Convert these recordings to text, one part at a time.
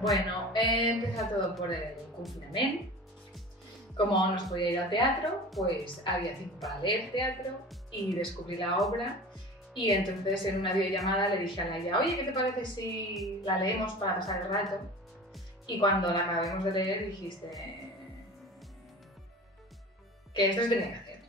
Bueno, empezó todo por el confinamiento. Como no se podía ir al teatro, pues había tiempo para leer teatro y descubrí la obra. Y entonces en una videollamada le dije a Laia, oye, ¿qué te parece si la leemos para pasar el rato? Y cuando la acabemos de leer dijiste que esto se tenía que hacer,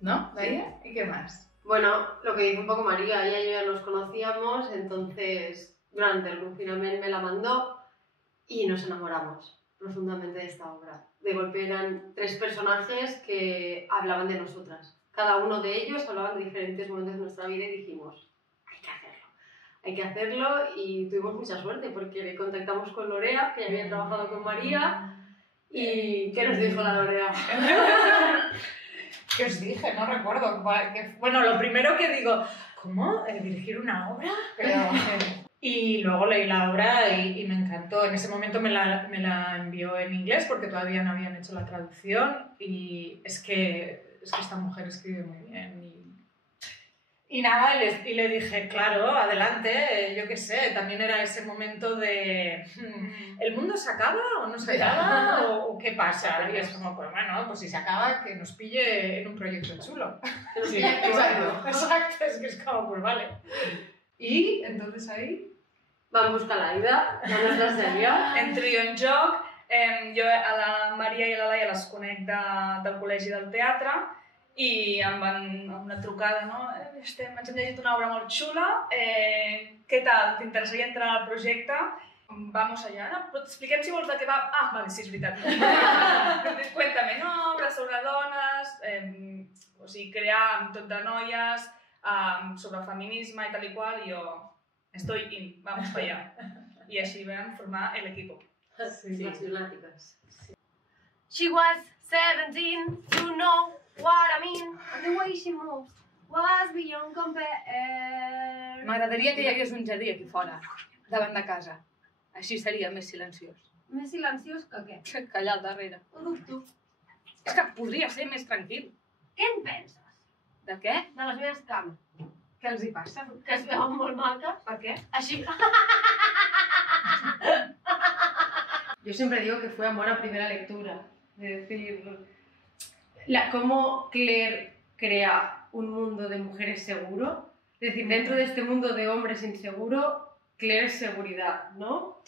¿no, Laia? ¿Y qué más? Bueno, lo que dice un poco María, ella y yo ya nos conocíamos, entonces durante el confinamiento me la mandó y nos enamoramos profundamente de esta obra. De golpe eran 3 personajes que hablaban de nosotras. Cada uno de ellos hablaba de diferentes momentos de nuestra vida y dijimos, hay que hacerlo y tuvimos mucha suerte porque contactamos con Lorea, que ya había trabajado con María, y ¿qué nos dijo la Lorea? ¿Qué os dije? No recuerdo. Bueno, lo primero que digo, ¿cómo? ¿Dirigir una obra? Pero... Y luego leí la obra y me encantó. En ese momento me la envió en inglés porque todavía no habían hecho la traducción y es que esta mujer escribe muy bien. Y nada, y le dije, claro, adelante, yo qué sé, también era ese momento de ¿el mundo se acaba o no se acaba o qué pasa? Y es como, pues bueno, pues si se acaba, que nos pille en un proyecto chulo. Sí, exacto. Exacto, es que es como, pues vale. I, entonces ahí... Vam buscar l'aire, la nostra sèrie. Entro jo en joc. Jo a la Maria i a la Laia les conec del col·legi del teatre i em van amb una trucada, no? Ens hem llegit una obra molt xula, què tal? T'interessaria entrar al projecte? Vamos allá, ¿no? Però t'expliquem si vols de què va... Ah, vale, sí, és veritat. Cuéntame, no? Obra sobre dones, o sigui, crear tot de noies, sobre feminisme i tal i qual, i jo estoy in, vamos para allá. I així vam formar el equipo. Sí, les llunàtiques. She was 17, you know what I mean, and the way she moves was beyond compare. M'agradaria que hi hagués un jardí aquí fora, davant de casa. Així seria més silenciós. Més silenciós que què? Que allà al darrere. Ho dubto. És que podria ser més tranquil. Què en penses? De què? De les meves cames. Què els hi passa? Que es veuen molt maques. Per què? Així. Yo siempre digo que fue amor a primera lectura. Es decir, cómo Claire crea un mundo de mujeres seguro. Es decir, dentro de este mundo de hombres inseguro, Claire es seguridad, ¿no?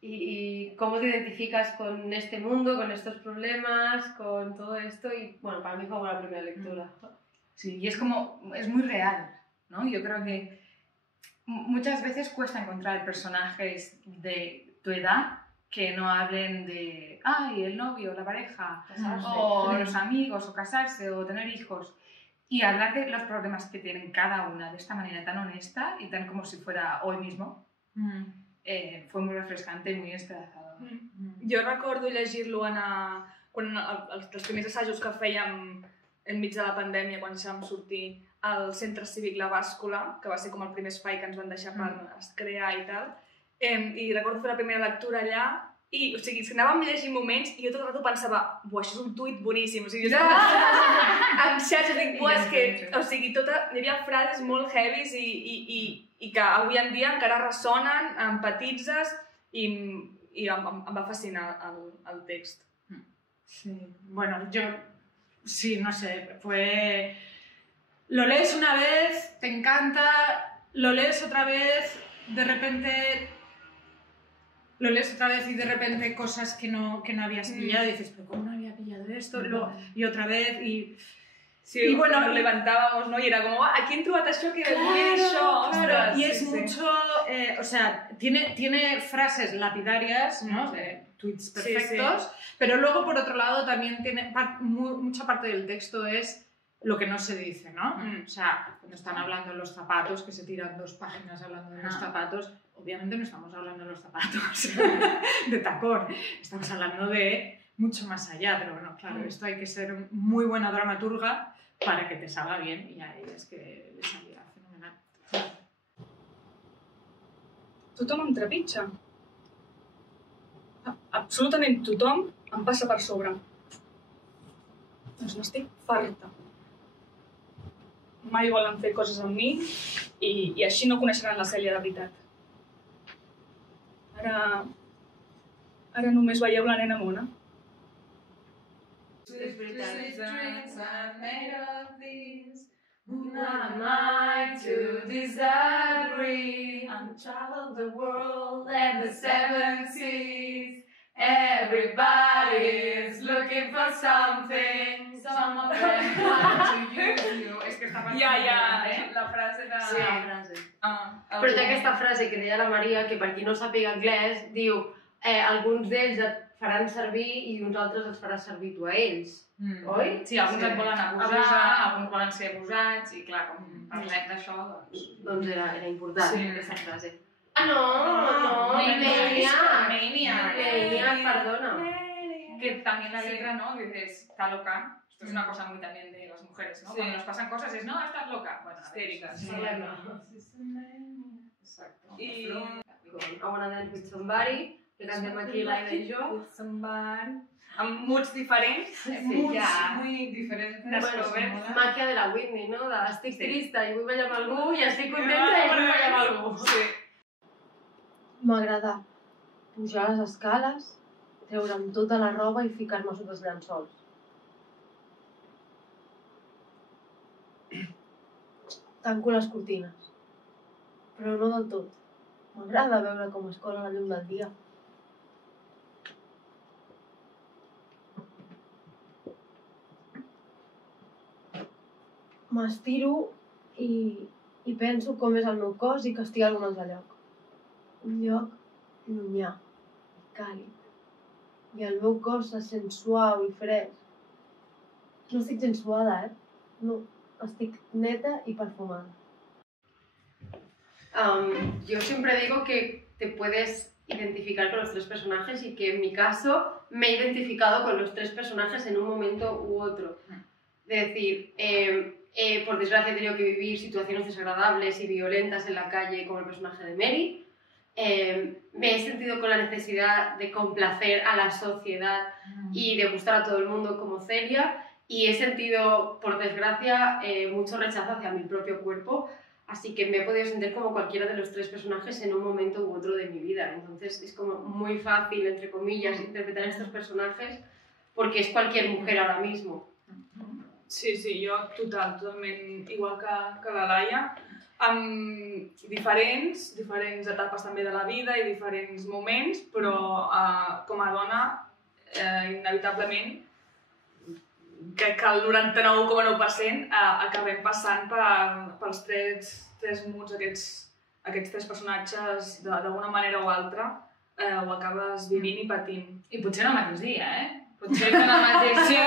Y cómo te identificas con este mundo, con estos problemas, con todo esto. Y bueno, para mí fue amor a primera lectura. Sí, y es como, es muy real, ¿no? Yo creo que muchas veces cuesta encontrar personajes de tu edad que no hablen de, ay, el novio, la pareja, Casarse. o los amigos, o casarse, o tener hijos. Y hablar de los problemas que tienen cada una de esta manera tan honesta y tan como si fuera hoy mismo, fue muy refrescante y muy esperanzador. Jo recordo llegir-lo quan els primers assajos que fèiem enmig de la pandèmia, quan deixàvem sortir al Centre Cívic La Bàscula, que va ser com el primer espai que ens van deixar per crear i tal, i recordo fer la primera lectura allà i, o sigui, anàvem llegint moments i jo tot el rato pensava, buah, això és un tuit boníssim, o sigui, jo estava en xarxa, dic, buah, és que, o sigui, hi havia frases molt heavies i que avui en dia encara ressonen, empatitzes i em va fascinar el text. Sí, bueno, yo, sí, no sé, fue... Lo lees una vez, te encanta, lo lees otra vez, de repente... Lo lees otra vez y de repente cosas que no habías pillado y dices, pero ¿cómo no había pillado esto? Y otra vez y... Sí, y bueno, nos levantábamos, ¿no? Y era como, aquí he trobat això que volia això, claro, ostres. y es mucho, o sea, tiene frases lapidarias, ¿no? Tweets perfectos, pero luego por otro lado también tiene mucha parte del texto es lo que no se dice, ¿no? O sea, cuando están hablando de los zapatos, que se tiran 2 páginas hablando de los zapatos, obviamente no estamos hablando de los zapatos de tacón, estamos hablando de mucho más allá, pero bueno, claro, esto hay que ser muy buena dramaturga para que te salga bien y a ellas que les salía fenomenal. Tothom em trepitja. Absolutament tothom em passa per sobre. Doncs n'estic farta. Mai volen fer coses amb mi i així no coneixeran la Cèlia de veritat. Ara només veieu la nena mona. És veritat. Who am I to disagree? I've traveled the world and the seven seas. Everybody's looking for something. Some of them want to use you. És que està Ja, la frase de... Sí, la frase. Però Però té aquesta frase que deia la Maria, que per qui no sàpiga anglès, diu alguns d'ells et faran servir i uns altres els faràs servir tu a ells. Oi? Sí, alguns et volen abusar, alguns volen ser abusats, i clar, com parlem d'això, doncs... Doncs era important, Sí. aquesta frase. No, Maniac, perdona. Que también la letra, ¿no? Dices, está loca. Esto es una cosa muy también de las mujeres, ¿no? Sí. Cuando nos pasan cosas es, no, estás loca. Bueno, Histéricas. Sí. Exacto. I... I Wanna Dance With Somebody, que cantem aquí l'Aina i jo. Amb moods diferents. Moods muy diferentes. Bueno, màgia de la Whitney, no? De estic trista i vull ballar amb algú i estic contenta i vull ballar amb algú. Sí. M'agrada pujar les escales, treure'm tota la roba i ficar-me sota els llençols. Tanco les cortines, però no del tot. M'agrada veure com es cola la llum del dia. M'estiro i penso com és el meu cos i que estic en un altre lloc. Un lloc llunyà, càlid. I el meu cos se sent suau i fresc. No estic gens suada, No, estic neta y perfumada. Yo siempre digo que te puedes identificar con los tres personajes y que en mi caso me he identificado con los tres personajes en un momento u otro. Es decir, por desgracia he tenido que vivir situaciones desagradables y violentas en la calle como el personaje de Mary. Me he sentido con la necesidad de complacer a la sociedad y de gustar a todo el mundo como Celia. Y he sentido, por desgracia, mucho rechazo hacia mi propio cuerpo, así que me he podido sentir como cualquiera de los tres personajes en un momento u otro de mi vida. Entonces es como muy fácil, entre comillas, interpretar estos personajes porque es cualquier mujer ahora mismo. Sí, jo totalment igual que la Laia, amb diferents etapes també de la vida i diferents moments, però com a dona, inevitablement, crec que el 99,9% acabem passant pels tres moods, aquests tres personatges d'alguna manera o altra, ho acabes vivint i patint. I potser no el mateix dia, Potser que en el mateix dia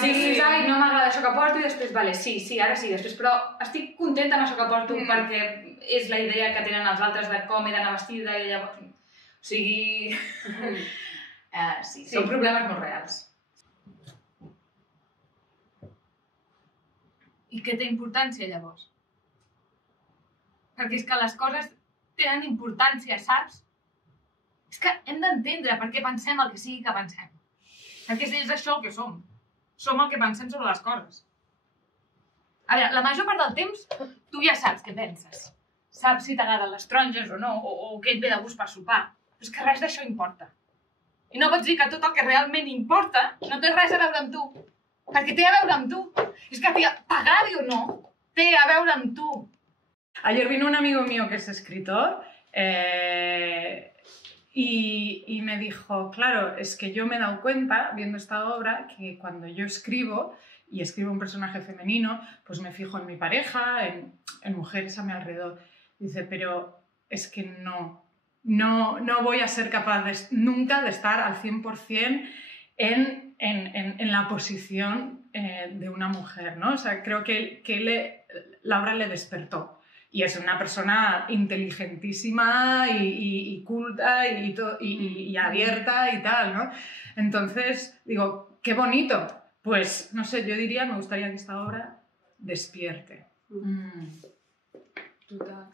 diguis, ai, no m'agrada això que porto, i després, vale, sí, ara sí, després, però estic contenta amb això que porto perquè és la idea que tenen els altres de com he d'anar vestida i llavors... O sigui... Sí, són problemes molt reals. I què té importància, llavors? Perquè és que les coses tenen importància, saps? És que hem d'entendre per què pensem el que sigui que pensem. Perquè és això el que som. Som el que pensem sobre les coses. A veure, la major part del temps, tu ja saps què penses. Saps si t'agraden les taronges o no, o què et ve de gust per sopar. Però és que res d'això importa. I no pots dir que tot el que realment importa no té res a veure amb tu. Perquè té a veure amb tu. Es que t'agradi o no, té a veure amb tu. Ayer vino un amigo mío que es escritor y me dijo, claro, es que yo me he dado cuenta, viendo esta obra, que cuando yo escribo, y escribo un personaje femenino, pues me fijo en mi pareja, en mujeres a mi alrededor. Dice, pero es que no voy a ser capaz nunca de estar al 100% en la posición de una mujer, ¿no? O sea, creo que la obra le despertó. Y es una persona inteligentísima y culta y abierta y tal, ¿no? Entonces, digo, qué bonito. Pues, no sé, yo diría, me gustaría que esta obra despierte. Total.